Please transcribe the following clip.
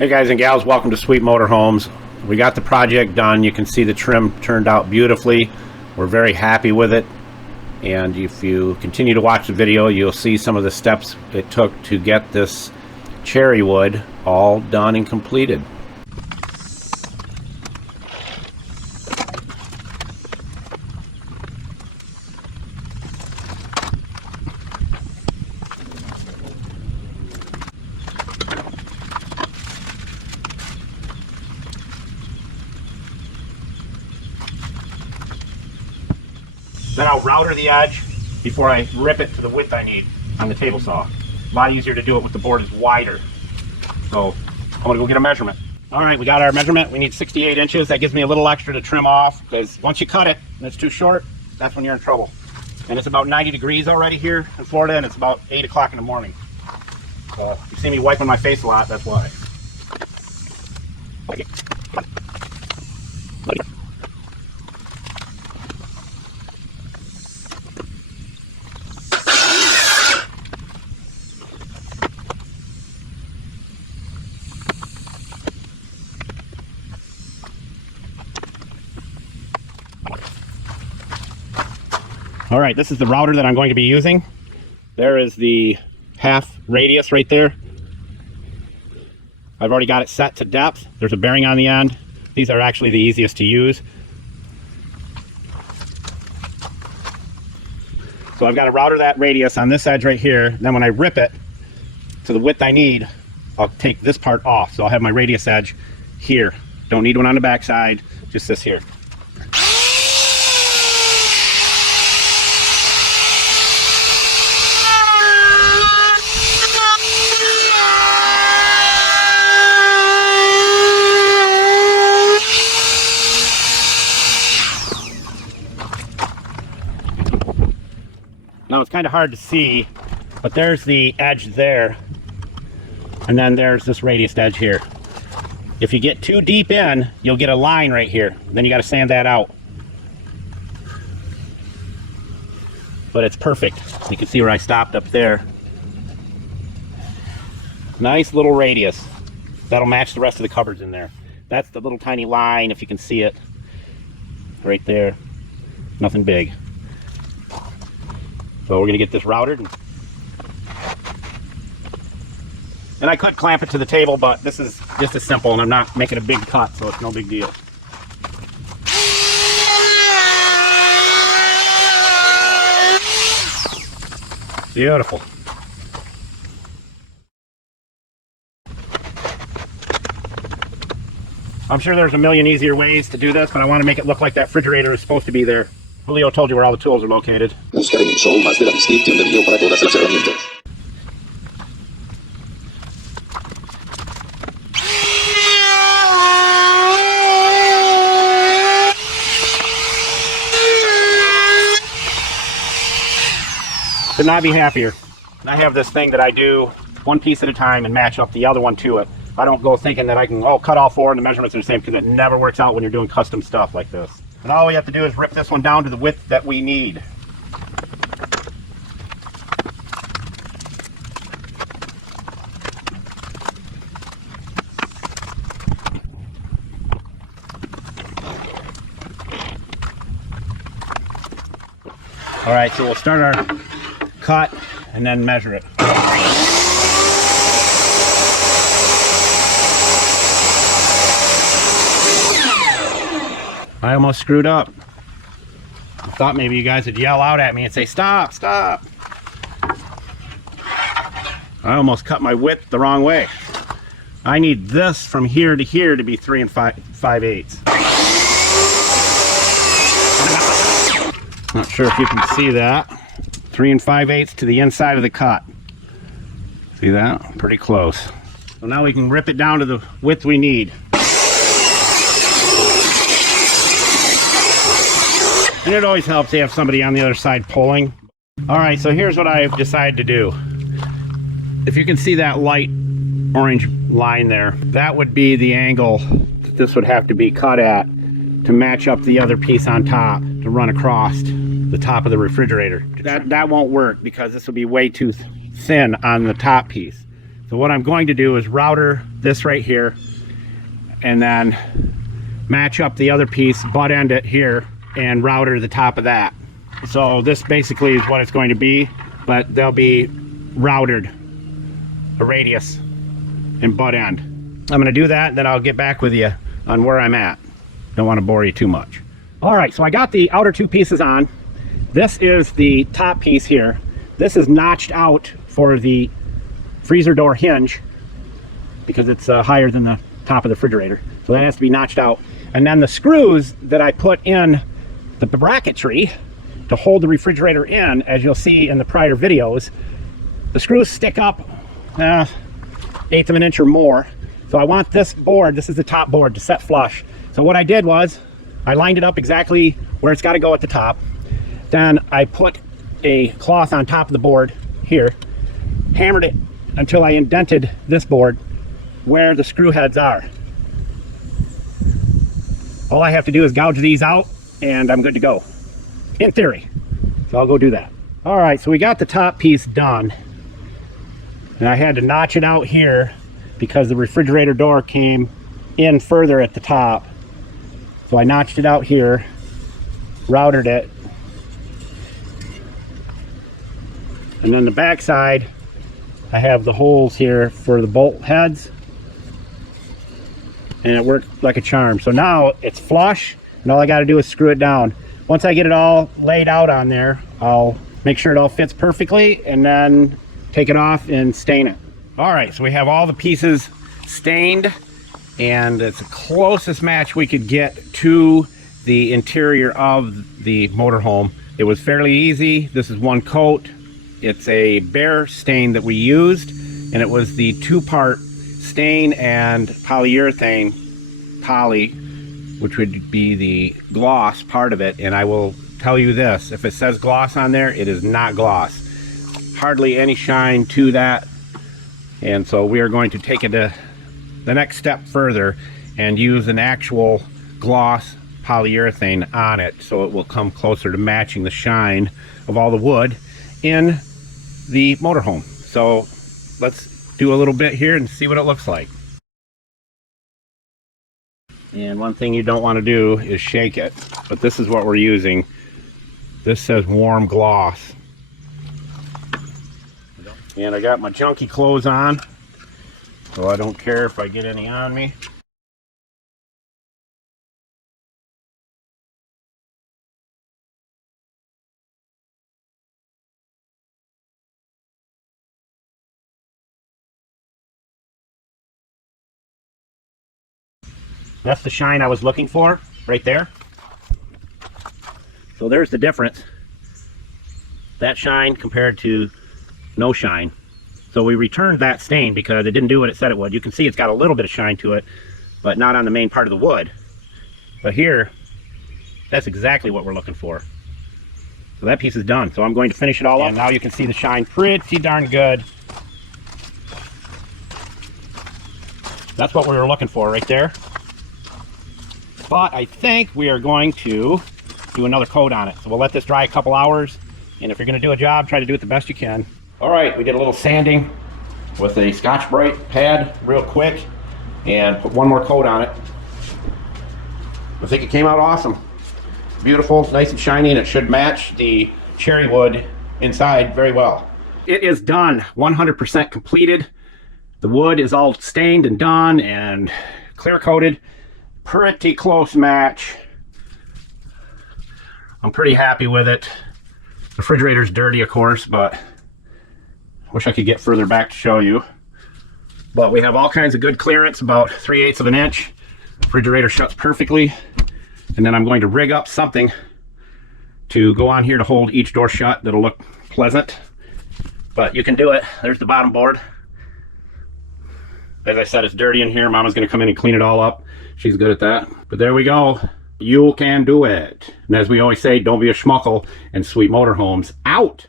Hey guys and gals, welcome to Sweet Motorhomes. We got the project done. You can see the trim turned out beautifully. We're very happy with it. And if you continue to watch the video, you'll see some of the steps it took to get this cherry wood all done and completed. Then I'll router the edge before I rip it to the width I need on the table saw. A lot easier to do it with the board is wider. So I'm gonna go get a measurement. All right, we got our measurement. We need 68 inches. That gives me a little extra to trim off because once you cut it and it's too short, that's when you're in trouble. And it's about 90 degrees already here in Florida, and it's about 8 o'clock in the morning. You see me wiping my face a lot, that's why. All right, this is the router that I'm going to be using. There is the half radius right there. I've already got it set to depth. There's a bearing on the end. These are actually the easiest to use. So I've got to router that radius on this edge right here. Then when I rip it to the width I need, I'll take this part off. So I'll have my radius edge here. Don't need one on the back side, just this here. Now it's kind of hard to see, but there's the edge there, and then there's this radius edge here. If you get too deep in, you'll get a line right here. Then you got to sand that out. But it's perfect. You can see where I stopped up there. Nice little radius. That'll match the rest of the cupboards in there. That's the little tiny line, if you can see it. Right there. Nothing big. So we're going to get this routed. And I could clamp it to the table, but this is just as simple, and I'm not making a big cut, so it's no big deal. Beautiful. I'm sure there's a million easier ways to do this, but I want to make it look like that refrigerator is supposed to be there. Julio told you where all the tools are located. Buscar en el show más de la descripción del video para todas las herramientas. Could not be happier. I have this thing that I do one piece at a time and match up the other one to it. I don't go thinking that I can cut all four and the measurements are the same, because it never works out when you're doing custom stuff like this. And all we have to do is rip this one down to the width that we need. All right, so we'll start our cut and then measure it. I almost screwed up. I thought maybe you guys would yell out at me and say, stop, stop. I almost cut my width the wrong way. I need this from here to here to be 3 5/8. Not sure if you can see that. 3 5/8 to the inside of the cut. See that? Pretty close. So now we can rip it down to the width we need. And it always helps to have somebody on the other side pulling. All right, so here's what I've decided to do. If you can see that light orange line there, that would be the angle that this would have to be cut at to match up the other piece on top to run across the top of the refrigerator. That won't work because this will be way too thin on the top piece. So what I'm going to do is router this right here and then match up the other piece, butt end it here, and router the top of that. So this basically is what it's going to be, but they'll be routered, a radius and butt end. I'm going to do that, and then I'll get back with you on where I'm at. Don't want to bore you too much. All right, so I got the outer two pieces on. This is the top piece here. This is notched out for the freezer door hinge because it's higher than the top of the refrigerator. So that has to be notched out. And then the screws that I put in the bracketry to hold the refrigerator in, as you'll see in the prior videos, the screws stick up 1/8 of an inch or more. So I want this board, this is the top board, to set flush. So what I did was I lined it up exactly where it's got to go at the top. Then I put a cloth on top of the board here, hammered it until I indented this board where the screw heads are. All I have to do is gouge these out and I'm good to go, in theory. So I'll go do that. All right, so we got the top piece done. And I had to notch it out here because the refrigerator door came in further at the top. So I notched it out here, routed it. And then the back side, I have the holes here for the bolt heads. And it worked like a charm. So now it's flush, and all I got to do is screw it down. Once I get it all laid out on there, I'll make sure it all fits perfectly and then take it off and stain it. All right, so we have all the pieces stained, and it's the closest match we could get to the interior of the motorhome. It was fairly easy. This is one coat. It's a bare stain that we used, and it was the two-part stain and polyurethane poly, which would be the gloss part of it. And I will tell you this, if it says gloss on there, it is not gloss. Hardly any shine to that. And so we are going to take it to the next step further and use an actual gloss polyurethane on it, so it will come closer to matching the shine of all the wood in the motorhome. So let's do a little bit here and see what it looks like. And one thing you don't want to do is shake it, but this is what we're using. This says warm gloss. And I got my junky clothes on, so I don't care if I get any on me. That's the shine I was looking for, right there. So there's the difference. That shine compared to no shine. So we returned that stain because it didn't do what it said it would. You can see it's got a little bit of shine to it, but not on the main part of the wood. But here, that's exactly what we're looking for. So that piece is done. So I'm going to finish it all up. And now you can see the shine pretty darn good. That's what we were looking for right there. But I think we are going to do another coat on it. So we'll let this dry a couple hours. And if you're going to do a job, try to do it the best you can. All right, we did a little sanding with a Scotch-Brite pad real quick and put one more coat on it. I think it came out awesome. Beautiful, nice and shiny, and it should match the cherry wood inside very well. It is done, 100% completed. The wood is all stained and done and clear coated. Pretty close match. I'm pretty happy with it. The refrigerator's dirty, of course, but I wish I could get further back to show you. But we have all kinds of good clearance, about 3/8 of an inch. Refrigerator shuts perfectly. And then I'm going to rig up something to go on here to hold each door shut that'll look pleasant. But you can do it. There's the bottom board. As I said, it's dirty in here. Mama's going to come in and clean it all up. She's good at that. But there we go. You can do it. And as we always say, don't be a schmuckle, and Sweet Motorhomes out.